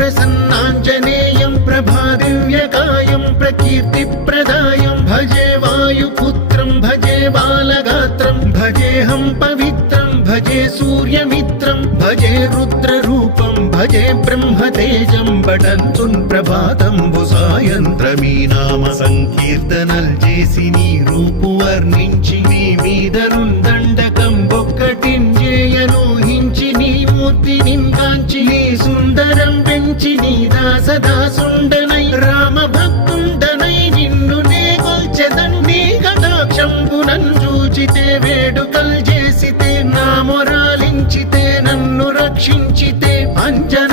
प्रसन्नाञ्जनेयं प्रभादिव्यकायं प्रकीर्तिप्रदायं भजे वायुपुत्रं भजे बालगात्रं भजेऽहं पवित्रं भजे सूर्यमित्रं भजे रुद्ररूपं भजे ब्रह्मतेजं बटन्तुन् ప్రభాతంబు సాయంత్రమీ నామ సంకీర్తనల్ చేసి నీ రూపు వర్ణించి నీ మీదరుందండకం ఒక్కటింజేయనూహించి నీ మూర్తి నింగాంచి నీ సుందరం పెంచి నీ దాసదాసుండనై రామ భక్తుండనై నిన్ను నే కొల్చెదన్ నీ కటాక్షంబునన్ చూచితే వేడుకల్ చేసితే నా మొరాలించితే నన్ను రక్షించితే అంజన